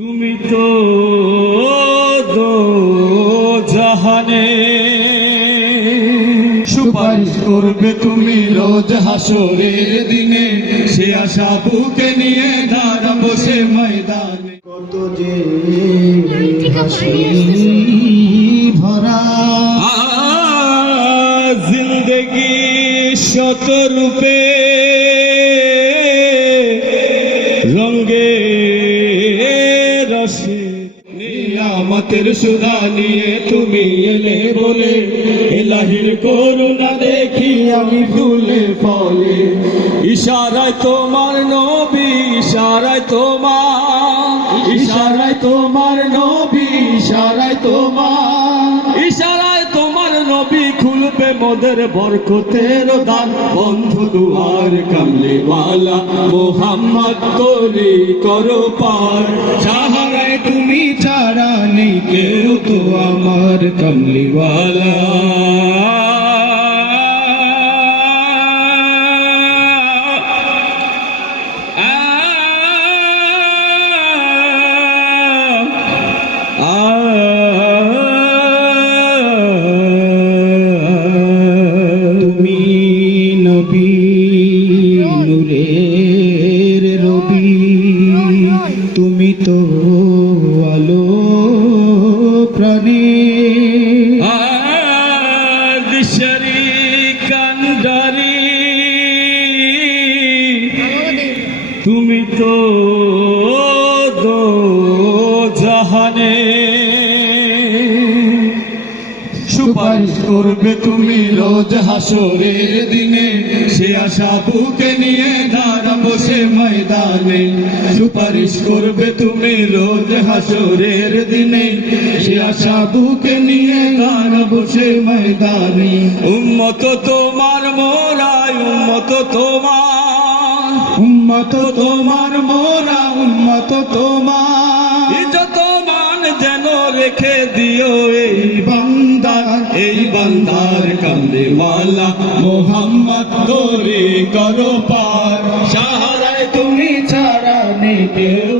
তুমি তো দো জাহানে সুপারিশ করবে তুমি রোজ হাসরের দিনে, সে আশা বুকে নিয়ে দাঁড়াবো সে ময়দানে। কত যে হাসি ভরা জিন্দগি শত রূপে রঙ্গে রসে নিয়ামতের সুধা নিয়ে তুমি এলে বলে, ইলাহির করুণা দেখি আমি ফুলে ফলে। ইশারায় তোমার নবী, ইশারায় তোমার, ইশারায় তোমার নবী, ইশারায় তোমার, ইশারায় তোমার নবী খুলবে মোদের বরকতের দান। বন্ধু দুয়ার কামলিওয়ালা মোহাম্মদ তোরে করো পার, সাহারায় তুমি ছাড়া নেই কেউ তো আমার কামলিওয়ালা। তুমি নবী নূরের রবি, তুমি তো আলো প্রাণী। দিশারি কান্ডারি তুমি তো দো জাহানে সুপারিশ করবে তুমি রোজ হাসরের দিনে, সে আশা বুকে নিয়ে দাঁড়াবো সে ময়দানে। সুপারিশ করবে তুমি রোজ হাসরের দিনে, সে আশা বুকে নিয়ে দাঁড়াবো সে ময়দানে। উম্মত তোমার মোরাই, উম্মত তোমার, উম্মত তোমার মোরা, উম্মত তোমার, যত মান যেন রেখে দিও এই বান্দার, এই বান্দার কামলিওয়ালা মোহাম্মদ তোরে করো পার, সাহারায় তুমি ছাড়া নেই কেউ